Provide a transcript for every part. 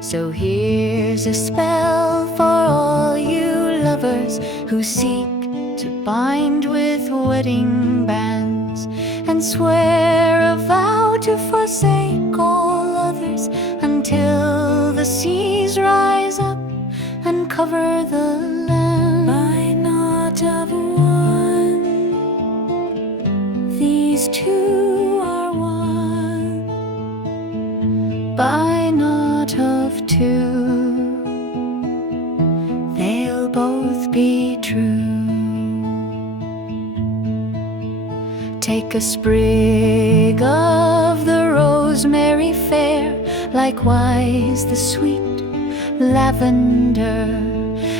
So here's a spell for all you lovers who seek to bind with wedding bands, and swear a vow to forsake all others until the seas rise up and cover the land. By knot of one, these two are one. By knot of two, they'll both be true. Take a sprig of the rosemary fair, likewise the sweet lavender.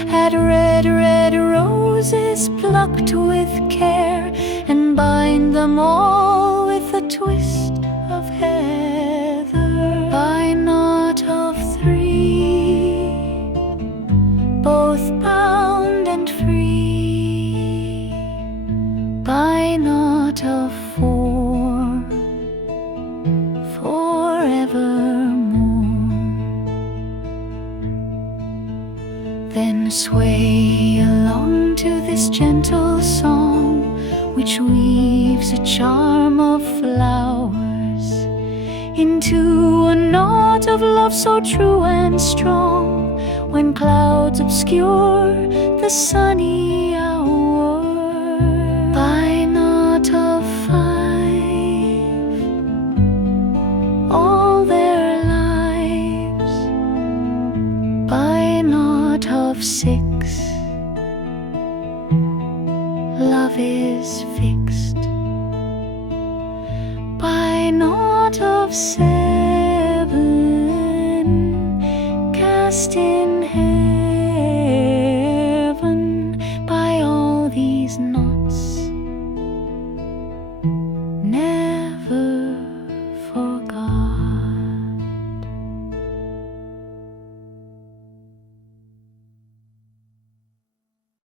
Add red roses plucked with care, and bind them all with a twist of heather. By knot of three, both bound and free. By knot of four, forevermore. Then sway along to this gentle song, which weaves a charm of flowers into a knot of love so true and strong. When clouds obscure the sunny hour, by knot of five, all their lives. By knot of six, love is fixed. By knot of seven, cast in heaven.